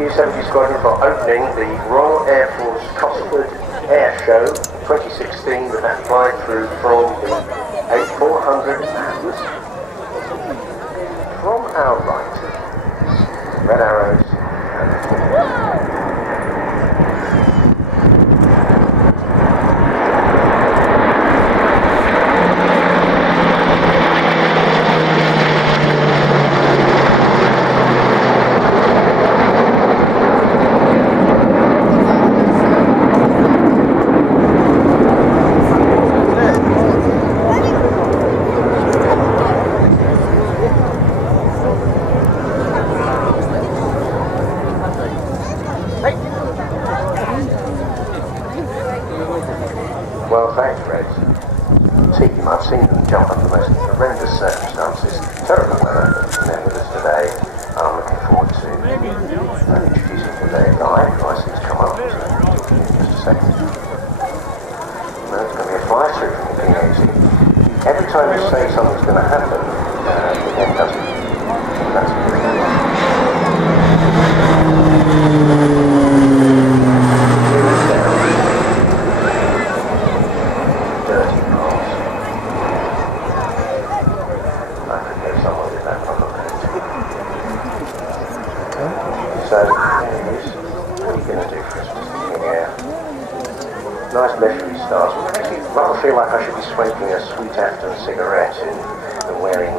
you, 70 Squadron, for opening the Royal Air Force Cosford Show 2016 with that fly through from the 8400 and from our right, red arrows and well, thanks, Reg. I've seen them jump under the most horrendous circumstances. Terrible weather, and they're with us today. I'm looking forward to introducing them today live. I see it's come up in just a second. Well, it's going to be a fly-through from the P80. Every time you say something's going to happen, it then doesn't. That's good. So, what are you going to do for us? Yeah. Nice leisurely stars. I rather feel like I should be smoking a sweet afternoon cigarette and wearing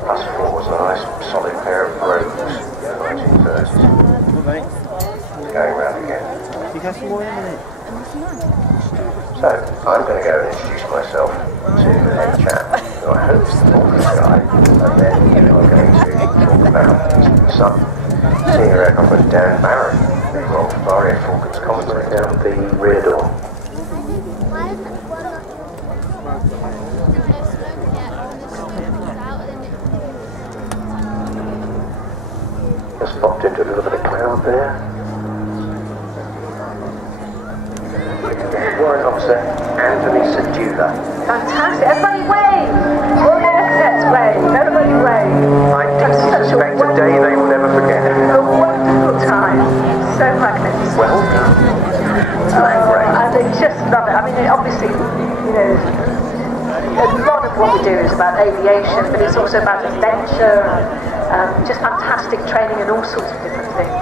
+4s and a nice solid pair of brogues in the 1930s. Going round again. So, I'm going to go and introduce myself to a chap who I hope is the Falcons guy, and then I'm going to talk about his son. Senior aircraft Dan Barron, of RAF Falcons commentary down the rear door. Just popped into a little bit of cloud there. Warrant Officer Anthony Sedula. Fantastic, everybody wave! All the cadets wave, everybody wave. I suspect a day they will never forget. A wonderful time, so magnificent. Well done. And they just love it. I mean, obviously, you know, a lot of what we do is about aviation, but it's also about adventure, just fantastic training and all sorts of different things.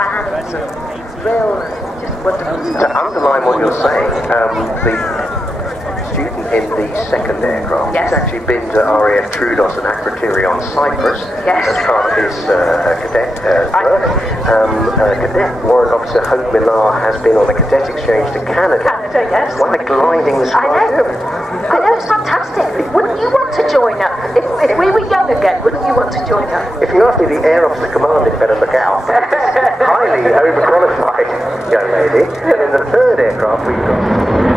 Bands, real, just wonderful stuff. To underline what you're saying, the student in the second aircraft has actually been to RAF Troodos and Akrotiri on Cyprus as part of his cadet work. Cadet Warrant Officer Hope Millar has been on a cadet exchange to Canada. Yes. It's like gliding the sky. I know, it's fantastic. Wouldn't you want to join up? If we were young again, wouldn't you want to join up? If you ask me, the Air Officer Commanding better look out. Highly overqualified young lady. And in the third aircraft we've got...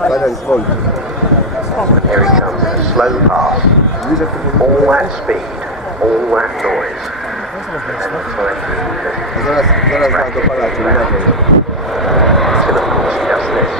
And here he comes in a slow pass. All that speed, all that noise. And the time until of course he does this.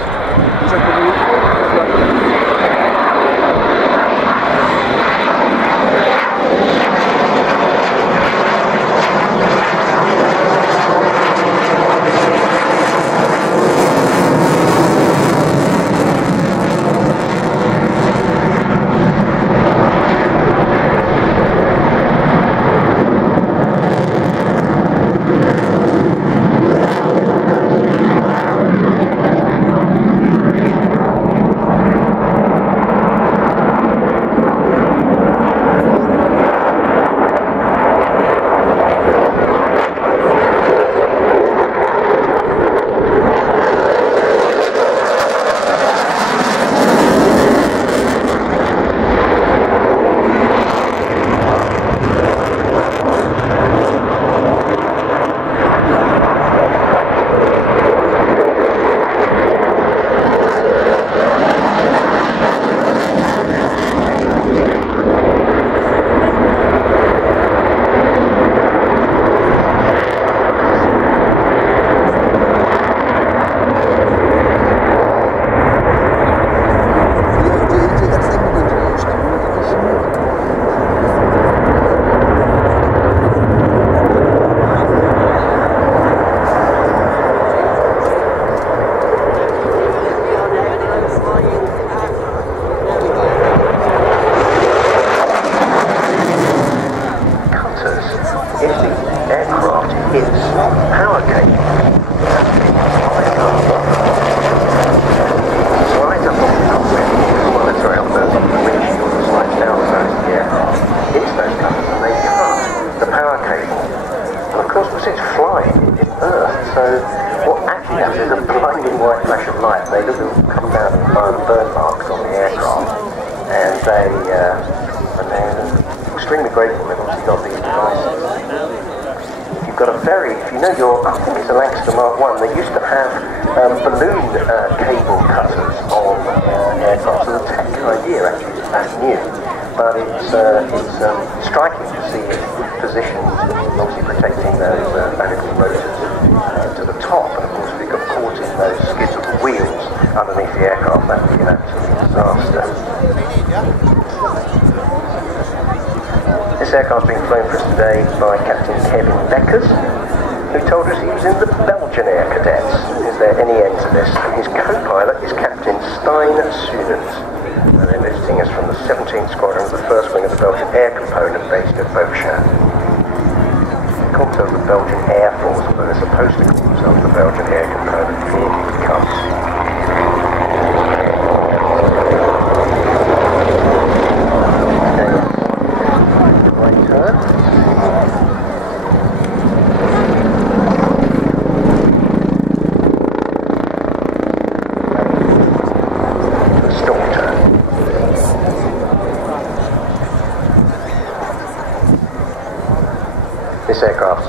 This aircraft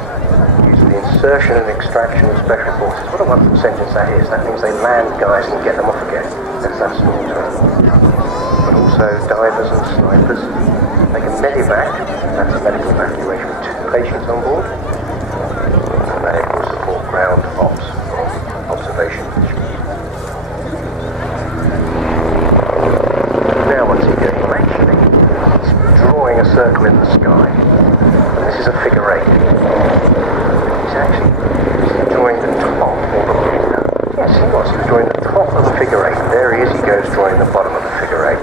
uses the insertion and extraction of special forces. What a wonderful sentence that is. That means they land guys and get them off again. That's that sort of term. But also divers and snipers. They can medivac. That's a medical evacuation with 2 patients on board. And they will support ground ops observation. Now what's he doing? Well, actually, he's drawing a circle in the sky. This is a figure 8. He's actually drawing the top, or yes, he was drawing the top of the figure 8. There he is, he goes drawing the bottom of the figure 8.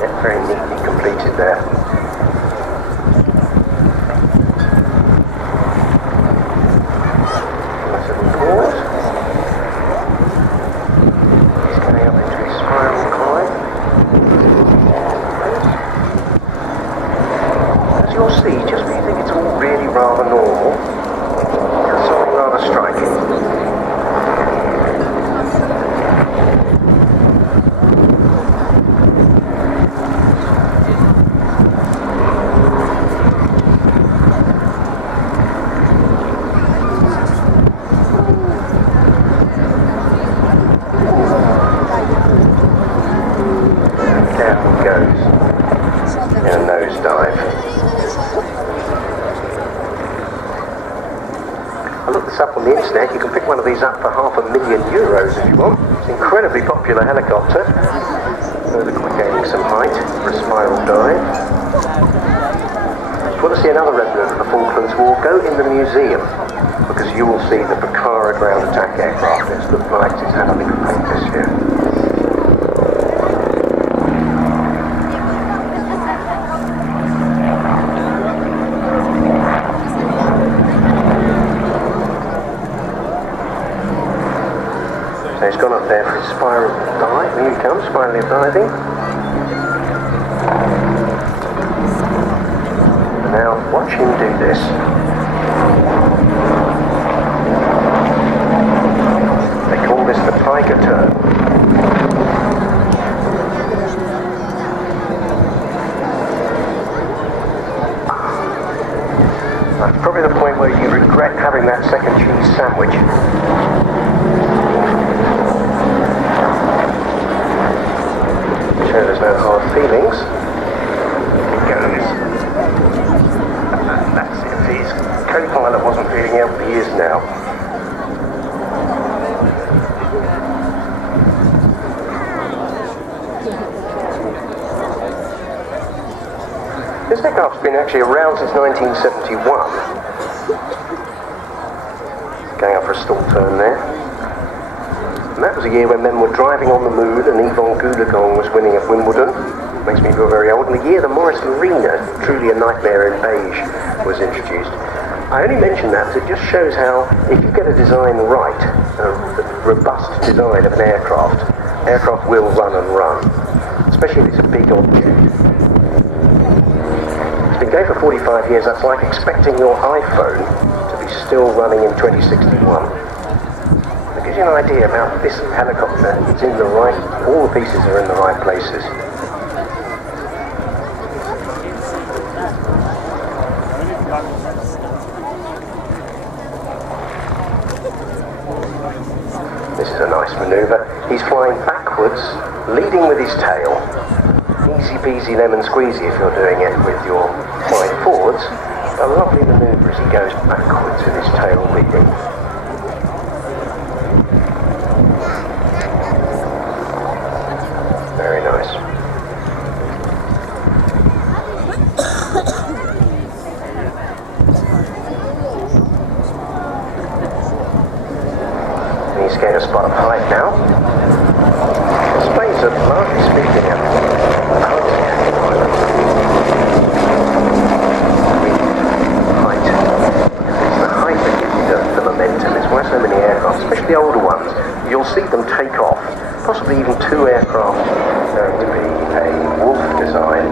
Yeah, very neatly completed there. Let's have a pause. He's going up into his spiral climb. As you'll see, just when you think it's all really rather normal, there's something rather striking. goes in a nosedive. I looked this up on the internet. You can pick one of these up for €500,000 if you want. It's an incredibly popular helicopter. Further quick gaining some height for a spiral dive. If you want to see another remnant of the Falklands War, go in the museum, because you will see the Bukhara ground attack aircraft. It's looked like it's had a little paint this year. So he's gone up there for his spiral dive. Here he comes, finally diving. And now watch him do this. They call this the tiger turn. That's probably the point where you regret having that second cheese sandwich. Sure, there's no hard feelings. He goes. That's it. If his co-pilot wasn't feeling ill, he is now. This aircraft's been actually around since 1971. Going up for a stall turn there. And that was a year when men were driving on the moon and Yvonne Goolagong was winning at Wimbledon. Makes me feel very old. And the year the Morris Marina, Truly a Nightmare in Beige, was introduced. I only mention that because it just shows how, if you get a design right, a robust design of an aircraft will run and run, especially if it's a big object. It's been going for 45 years. That's like expecting your iPhone to be still running in 2061. It gives you an idea about this helicopter. It's in the right, all the pieces are in the right places. This is a nice manoeuvre. He's flying backwards, leading with his tail. Easy peasy lemon squeezy if you're doing it with your flying forwards. A lovely manoeuvre as he goes backwards with his tail leading. Very nice. And he's getting a spot of height now. This plane's a largely speaking of so many aircraft, especially the older ones, you'll see them take off, possibly even two aircraft. Going to be a Wolf design,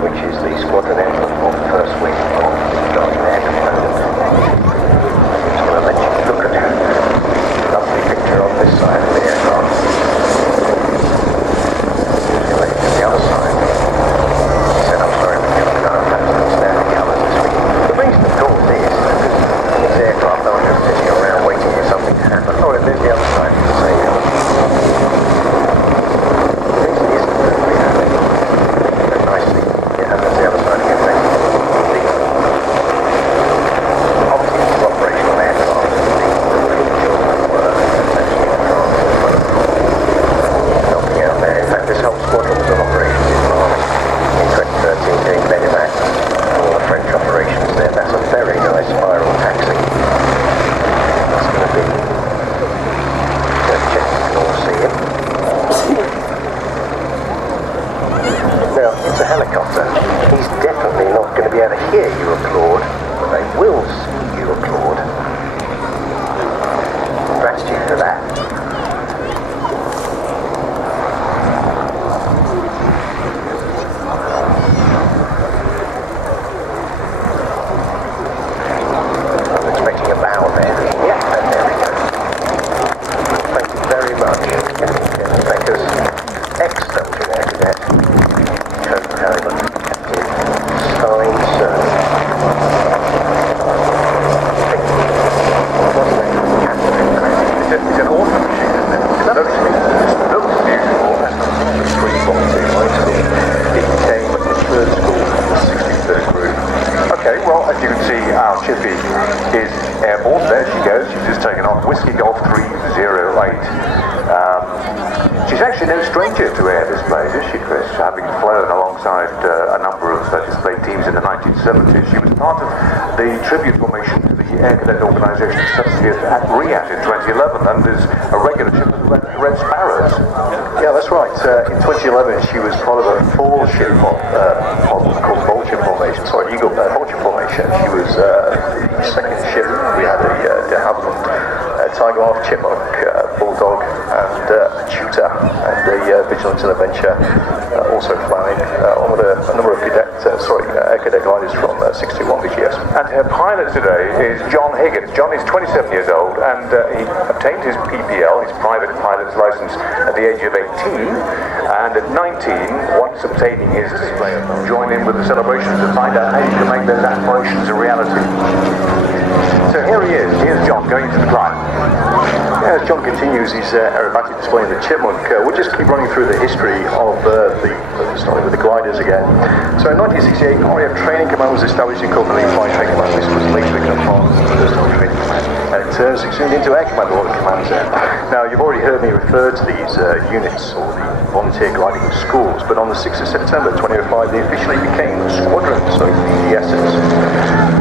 which is the squadron emblem of the first wing of the Guardian Air Component. I'm just going to let you look at a lovely picture on this side of the aircraft. Let you to the other side. Set up, sorry, with the standing colours this week. The reason of course is because these aircraft aren't just sitting around waiting for something to happen. Oh, and there's the other side of the same colour. Excellent, Gnats. displays, is she, Chris? Having flown alongside a number of display teams in the 1970s, she was part of the tribute formation to the Air Cadet Organisation's 70th at RIAT in 2011 and is a regular ship of the Red Sparrows. Yeah, that's right. In 2011, she was part of a full ship model called Vulture Formation. Sorry, Eagle Vulture Formation. She was the second ship. We had a de Havilland, Tiger Half, Chipmunk, Bulldog, and Tutor, and the Vigilance and Adventure also flying on with a number of Air Cadet gliders from 61 VGS. And her pilot today is John Higgins. John is 27 years old and he obtained his PPL, his private pilot's license, at the age of 18, and at 19, once obtaining his display, join in with the celebrations to find out how you can make those aspirations a reality. So here he is. Here's John going to the climb. Yeah, as John continues his aerobatic display in the Chipmunk, we'll just keep running through the history of starting with the gliders again. So in 1968, RAF Training Command was established in Copenhagen Flying Training Command. This was later become part of the First Army Training Command, and it succeeded into Air Command Order Command. Now, you've already heard me refer to these units, or the volunteer gliding schools, but on the 6th of September 2005, they officially became squadrons, so VDSs.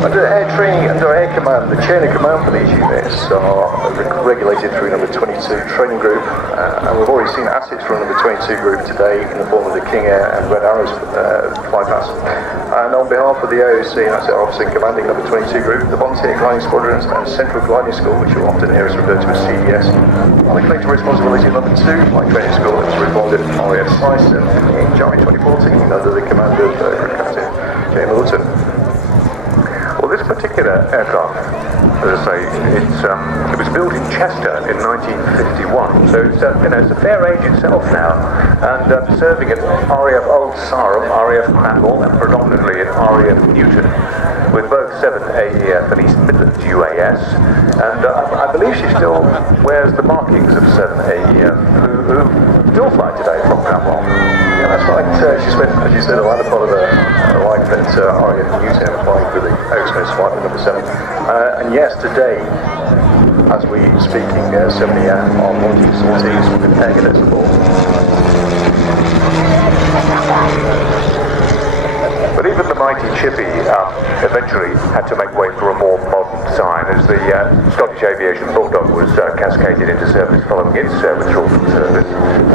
Under Air Training, under Air Command, the chain of command for these units are regulated through number 22 training group, and we've already seen assets from number 22 group today in the form of the King Air and Red Arrows fly past. And on behalf of the AOC and Asset Officer commanding number 22 group, the Volunteer Gliding Squadrons and Central Gliding School, which you'll often hear us referred to as CDS, on the collective responsibility of number 2 Flight Training School that was reformed at RAF Cosford in January 2014 under the command of Captain J. Middleton. This particular aircraft, as I say, it was built in Chester in 1951, so it's a fair age itself now, and serving at RAF Old Sarum, RAF Cranwell, and predominantly at RAF Newton, with both 7 AEF and East Midlands UAS, and I believe she still wears the markings of 7 AEF, who still fly today from Cranwell. Yeah, that's right. She spent, as you said, a latter part of her life at RAF Newton, flying for the Oxford Flight number 7. And yes, today, as we speaking, 70 are launching sorties with Air Cadets aboard. But even the mighty Chippy eventually had to make way for a more modern design as the Scottish Aviation Bulldog was cascaded into service following its withdrawal from service.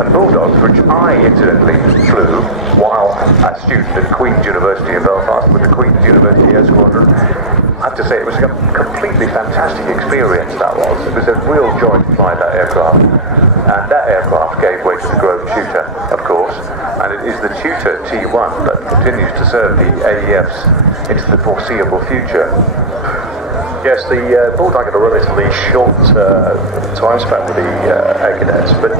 And Bulldogs, which I incidentally flew while a student at Queen's University in Belfast with the Queen's University Air Squadron, I have to say it was a completely fantastic experience, that was. It was a real joy to fly that aircraft. And that aircraft gave way to the Grove Tutor, of course, and it is the Tutor T1 that continues to serve the AEFs into the foreseeable future. Yes, the Bulldog had a relatively short time span with the Air Cadets, but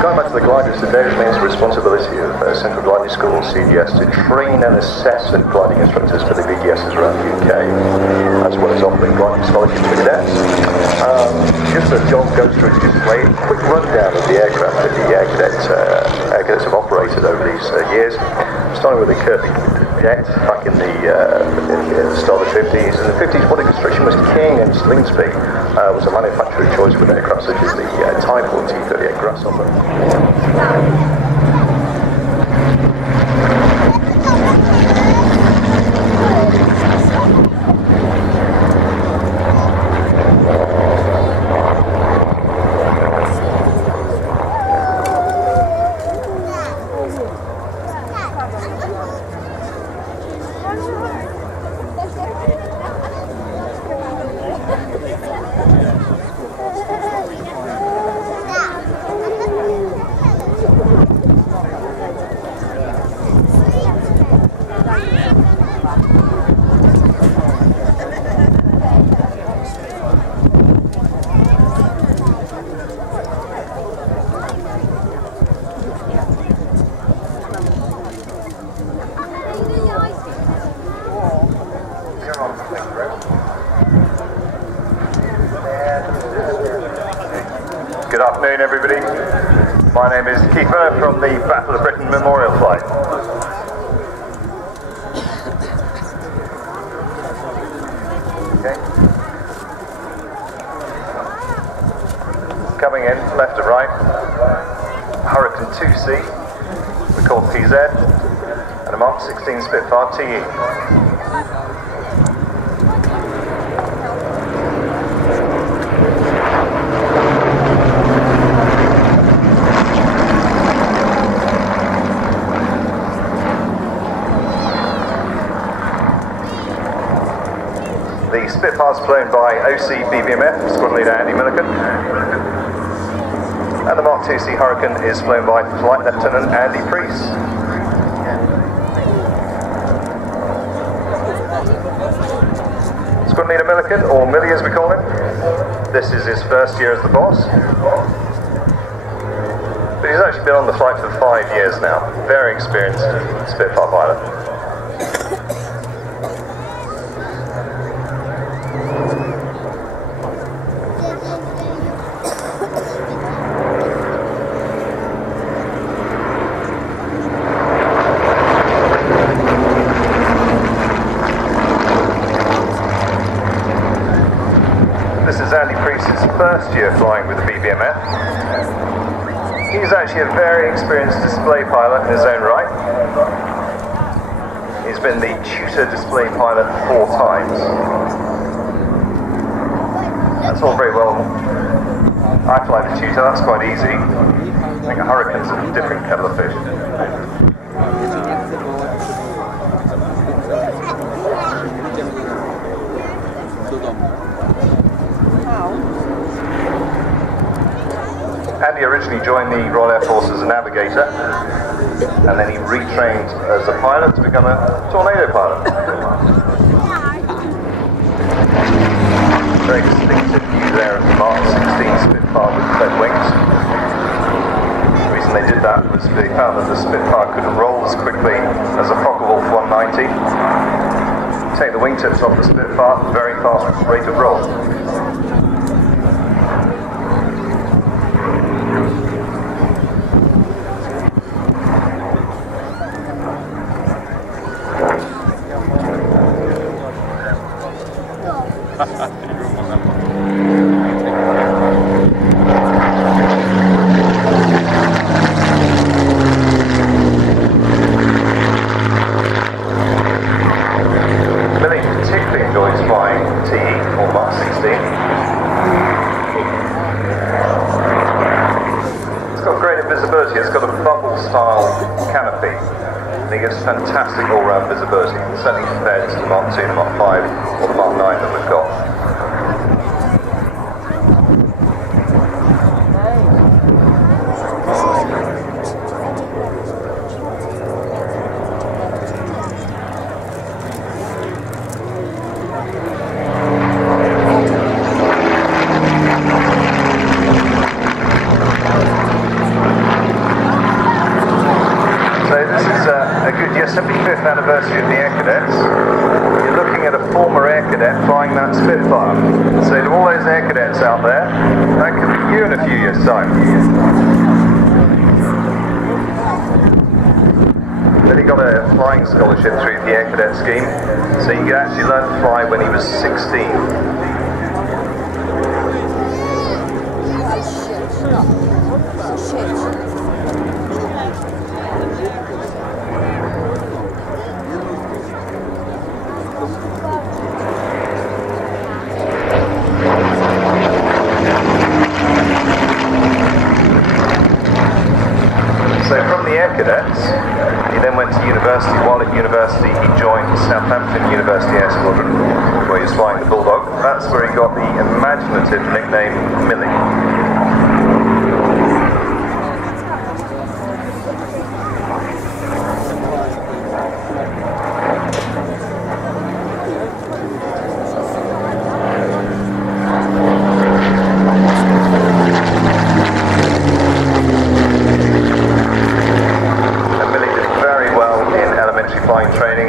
going back to the gliders, today remains the responsibility of Central Gliding School, CDS, to train and assess gliding instructors for the VDSs around the UK, as well as offering gliding scholarships for cadets. Just as John goes through his display, a quick rundown of the aircraft that the Air Cadets have operated over these years, starting with the Kirby jet back in the start of the 50s. In the 50s, what construction was king, and Slingsby was a manufacturer choice with aircraft such as the Type or T-38 Grasshopper. Good afternoon, everybody. My name is Keeper from the Battle of Britain Memorial Flight. Okay. Coming in, left to right, Hurricane 2C. we call PZ, and a Mark 16 Spitfire TE. The Spitfire is flown by OC BBMF, Squadron Leader Andy Milliken, and the Mark 2C Hurricane is flown by Flight Lieutenant Andy Priest. Squadron Leader Milliken, or Millie as we call him, this is his first year as the boss, but he's actually been on the flight for 5 years now. Very experienced Spitfire pilot. This is Andy Priest's first year flying with the BBMF. He's actually a very experienced display pilot in his own right. He's been the tutor display pilot 4 times. That's all very well. I fly the tutor, that's quite easy. I think a Hurricane's a different kettle of fish. Andy originally joined the Royal Air Force as a navigator, and then he retrained as a pilot to become a tornado pilot. Very distinctive view there of the Mark 16 Spitfire with fed wings. The reason they did that was they found that the Spitfire couldn't roll as quickly as a Focke-Wulf 190. Take the wingtips off the Spitfire, very fast rate of roll. It's got a bubble-style canopy, and it gives fantastic all-round visibility, certainly compared to the Mark 2, the Mark 5, or the Mark 9 that we've got. Your 75th anniversary of the Air Cadets. You're looking at a former Air Cadet flying that Spitfire. So to all those Air Cadets out there, that could be you in a few years' time. Then he got a flying scholarship through the Air Cadet scheme, so he could actually learn to fly when he was 16. So from the Air Cadets, he then went to university. While at university, he joined Southampton University Air Squadron, where he was flying the Bulldog. That's where he got the imaginative nickname Millie.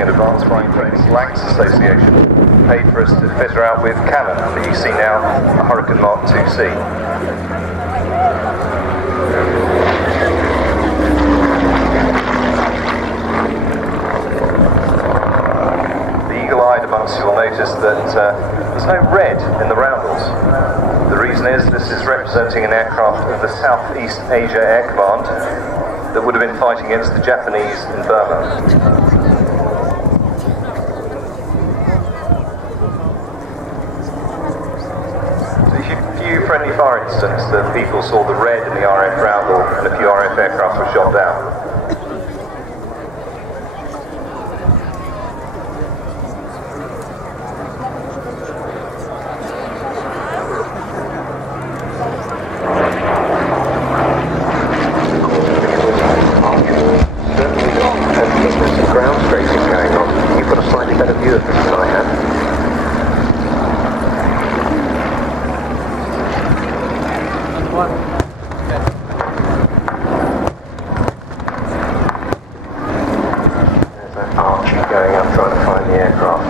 Advanced Flying Training Lancs Association paid for us to fit her out with cannon that you see now, a Hurricane Mark 2C. The eagle-eyed amongst you will notice that there's no red in the roundels. The reason is this is representing an aircraft of the Southeast Asia Air Command, that would have been fighting against the Japanese in Burma. Friendly fire incidents that people saw the red in the RAF Roundel and a few RAF aircraft were shot down. There's some ground scraping going on. You've got a slightly better view of this than I have. Going up trying to find the aircraft.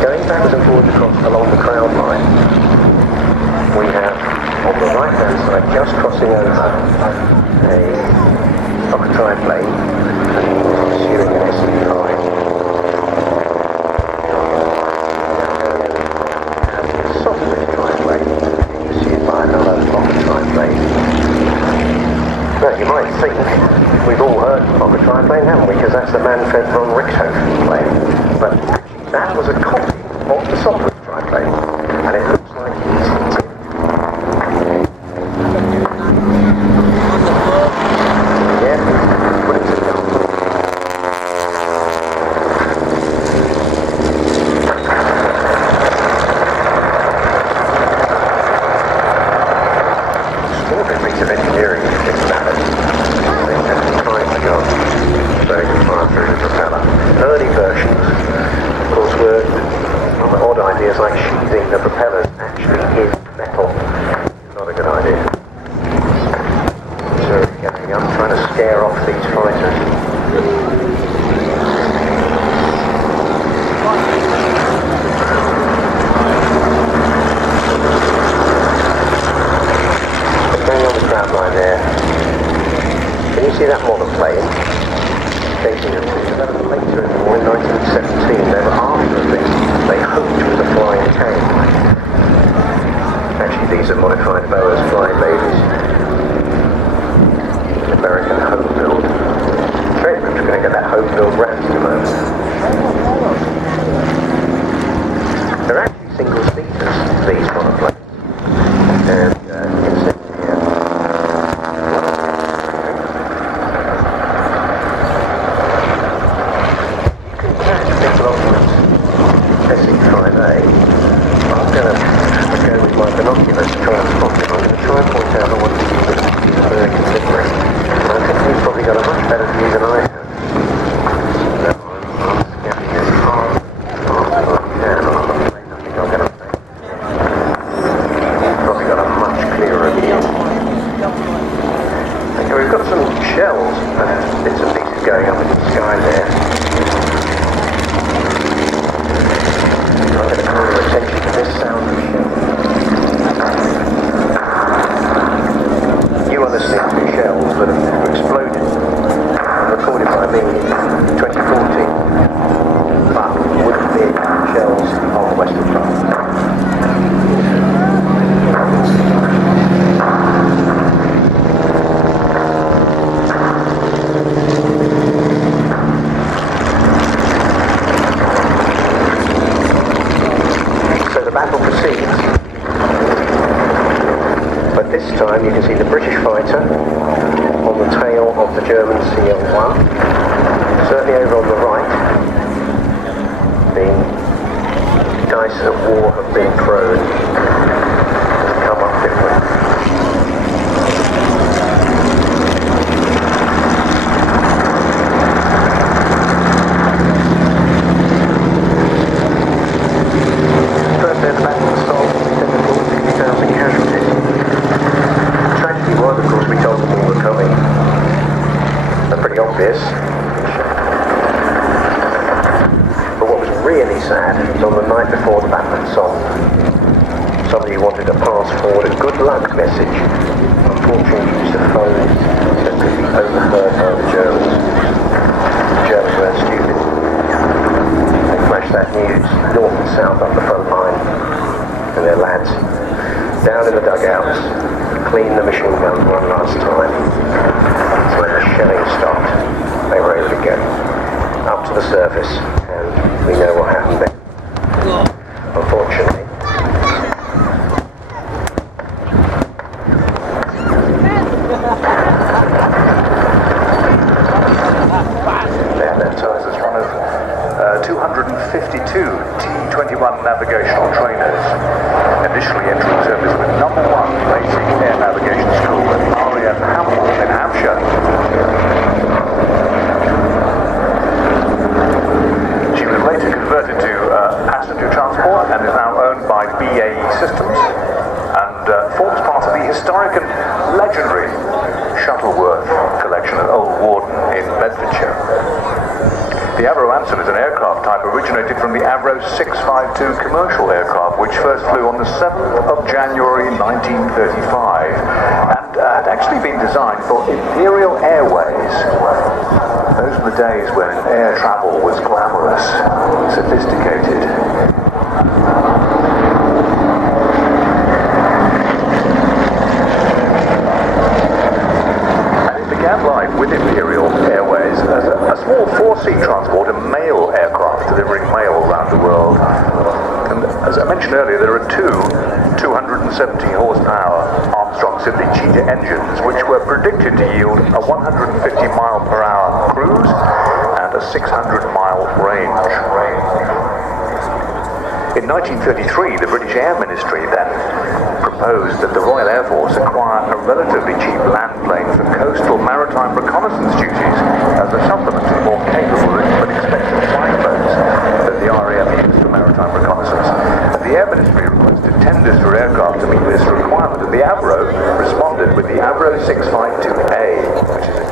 Going backwards and forwards across along the crowd line, we have on the right hand side, just crossing over a Fokker triplane pursuing an SE5. Now, you might think we've all heard of Fokker triplane, haven't we? Because that's the Manfred von Richthofen plane. But actually, that was a copy of the Sopwith triplane, and it looks like it's tin. Yeah, put it to the extraordinary piece of engineering, if it's that. Early versions, of course, were odd ideas like sheathing the propellers actually in metal. Not a good idea. So going up, trying to scare off these fighters. Going on the crowd line there. Can you see that model plane? Dating it developed later in the war in 1917. They were after this. They hoped it was a flying tank. Actually, these are modified Boas flying babies. American home build. Very much going to get that home build ramp in a moment. They're actually single seaters, these monoplanes. And you can see here. SE5A. I'm going to go with my binoculars to try and spot them. I'm going to try and point out the ones that they're considering. And I think you've probably got a much better view than I have. So I'm scanning as far as I can on the plane. I think I'll get up there. Probably got a much clearer view. Okay, we've got some shells and bits and pieces going up in the sky there. I'm going to call your attention to this sound of shell. You are listening to shells that have exploded, recorded by me in 2014, but wouldn't be shells on the Western Front. Battle proceeds, but this time you can see the British fighter on the tail of the German CL-1, certainly over on the right. The dice of war have been thrown to come up different. Obvious. But what was really sad was on the night before the battle of Somme, somebody wanted to pass forward a good luck message. Unfortunately used a phone that could be overheard by the Germans. The Germans weren't stupid. They flashed that news north and south up the front line. And their lads down in the dugouts, clean the machine guns one last time. So when the shelling stopped, they were able to get up to the surface, and we know what happened then. Unfortunately, their left side is one of 252 T-21 navigational trainers, initially entering service with #1 Basic Air Navigation School at RAF Cosford in Hampshire. She was later converted to passenger transport and is now owned by BAE Systems and forms part of the historic and legendary Shuttleworth collection at Old Warden in Bedfordshire. The Avro Anson is an aircraft type originated from the Avro 652 commercial aircraft, which first flew on the 7th of January 1935 and had actually been designed for Imperial Airways. Those were the days when air travel was glamorous, sophisticated. Life with Imperial Airways as a small 4-seat transport and mail aircraft delivering mail around the world. And as I mentioned earlier, there are two 270 horsepower Armstrong Siddeley Cheetah engines, which were predicted to yield a 150 mile per hour cruise and a 600 mile range. In 1933, the British Air Ministry then proposed that the Royal Air Force acquire a relatively cheap land plane for coastal maritime reconnaissance duties as a supplement to the more capable but expensive flying boats that the RAF used for maritime reconnaissance. And the Air Ministry requested tenders for aircraft to meet this requirement, and the Avro responded with the Avro 652A, which is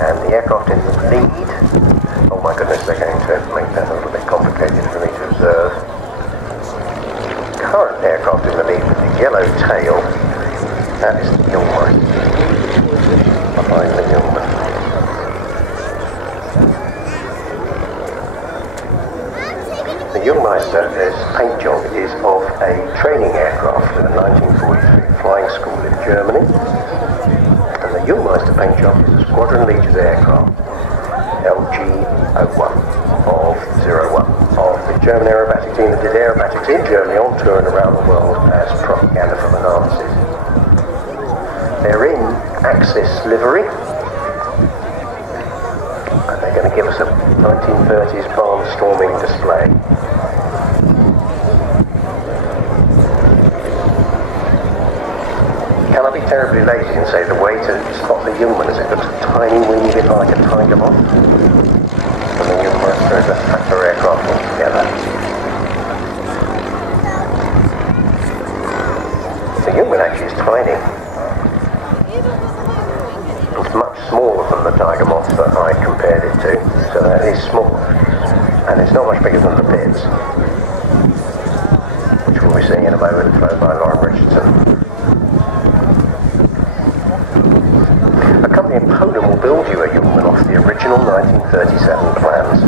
and the aircraft in the lead, oh my goodness, they're going to make that a little bit complicated for me to observe. Current aircraft in the lead with the yellow tail, that is the Jungmeister, behind the Jungmann. The Jungmeister's paint job is of a training aircraft with a 1943 flying school in Germany. And the Jungmeister paint job is a Squadron Legion aircraft, LG-01 of 01 of the German aerobatic team that did aerobatics in Germany on tour and around the world as propaganda for the Nazis. They're in Axis livery, and they're going to give us a 1930s barnstorming display. Can I be terribly lazy and say the way to spot the Jungmann is it looks a tiny wing bit like a tiger moth? And the Jungmeister is a fatter aircraft altogether. The Jungmann actually is tiny. It's much smaller than the tiger moth that I compared it to, so that is small. And it's not much bigger than the Pitts, which we'll be seeing in a moment, flown by Lauren Richardson. A company in Poland will build you a Jungmann off the original 1937 plans.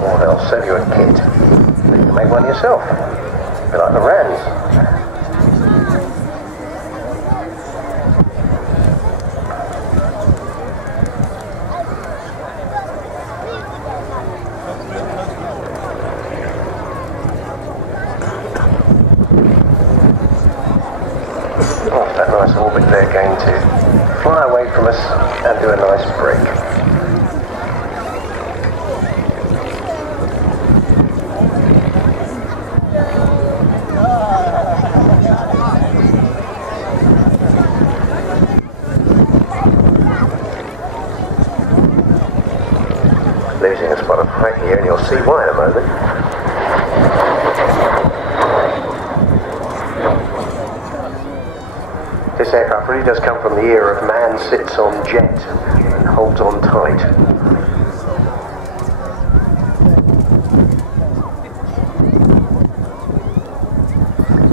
Or they'll sell you a kit. You can make one yourself. A bit like the Rams. Off that nice orbit they're going to fly away from us and do a nice break. see why in a moment. This aircraft really does come from the era of man sits on jet and holds on tight.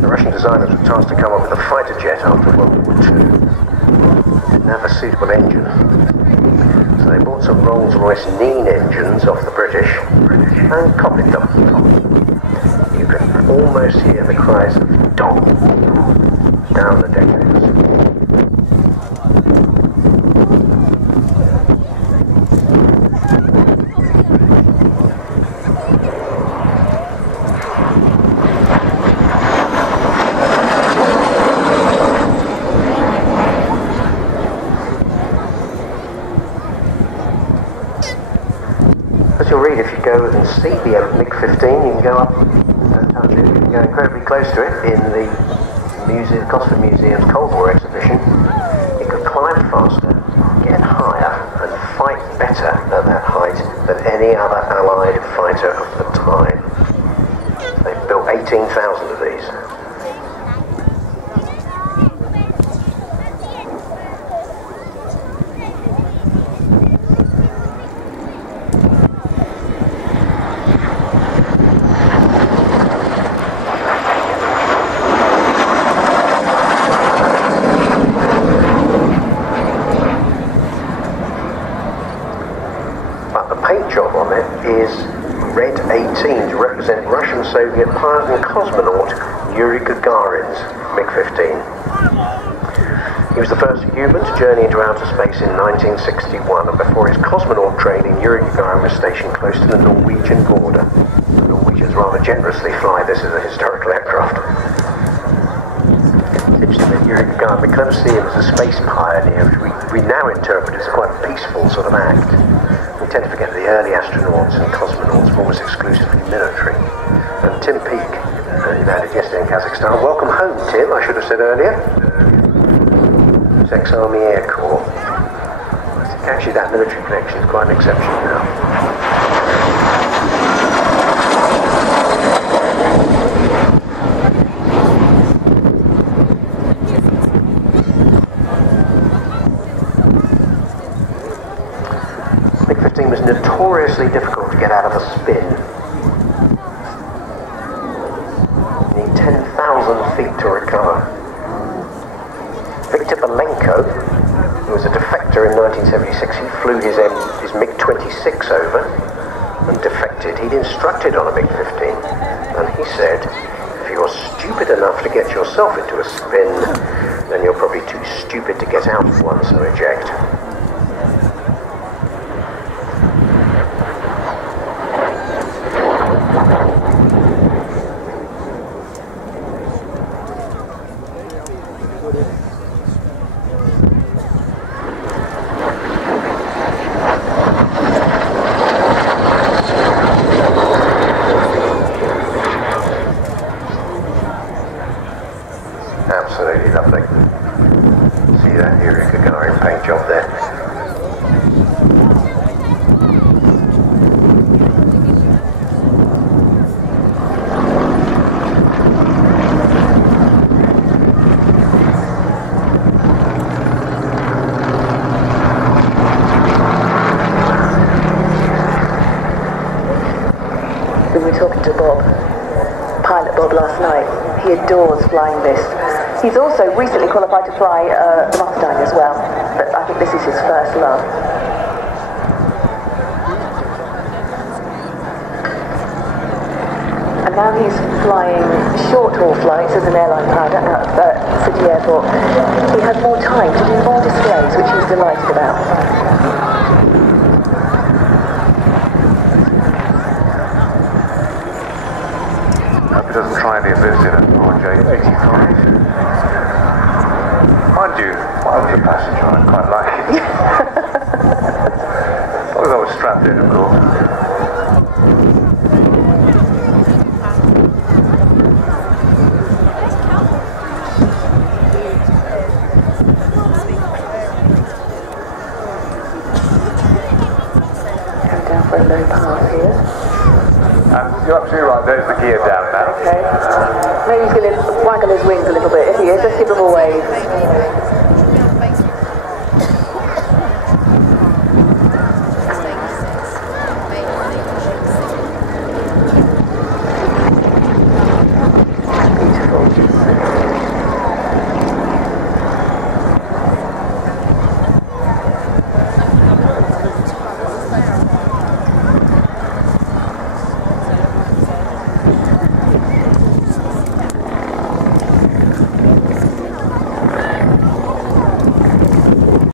The Russian designers were tasked to come up with a fighter jet after World War II. Didn't have a suitable engine. So they bought some Rolls-Royce Nene engines off the British and copied them. You can almost hear the cries of dog down the decades. As you'll read, if you go and see the MiG-15, you can go up and touch it. You can go incredibly close to it in the Cosford Museum's Cold War exhibition. You could climb faster, get higher, and fight better at that height than any other Allied fighter of the time. They built 18,000 of these. Job on it is red 18 to represent Russian-Soviet pilot and cosmonaut Yuri Gagarin's MiG-15. He was the first human to journey into outer space in 1961, and before his cosmonaut training, Yuri Gagarin was stationed close to the Norwegian border. The Norwegians rather generously fly this as a historical aircraft. It's interesting that Yuri Gagarin, we kind of see him as a space pioneer, which we now interpret as quite a peaceful sort of act. We tend to forget that the early astronauts and cosmonauts were almost exclusively military. And Tim Peake, who landed yesterday in Kazakhstan. Welcome home, Tim, I should have said earlier. It's ex-Army Air Corps. I think actually that military connection is quite an exception now. MiG-15 was notoriously difficult to get out of a spin. You need 10,000 feet to recover. Victor Belenko, who was a defector in 1976, he flew his MiG-26 over and defected. He'd instructed on a MiG-15, and he said, if you're stupid enough to get yourself into a spin, then you're probably too stupid to get out of one, so eject. Absolutely lovely. See that Yuri Gagarin paint job there. We were talking to Bob, Pilot Bob, last night. He adores flying this. He's also recently qualified to fly the Mustang as well, but I think this is his first love. And now he's flying short-haul flights as an airline pilot out of City Airport. He has more time to do more displays, which he's delighted about. Hope he doesn't try any of this in an RJ85. Mind you, I was a passenger, I quite like it. As long as I was strapped in, of course. Come down for a low pass here. Okay. Maybe he's going to waggle his wings a little bit. If he is, let's give him a wave.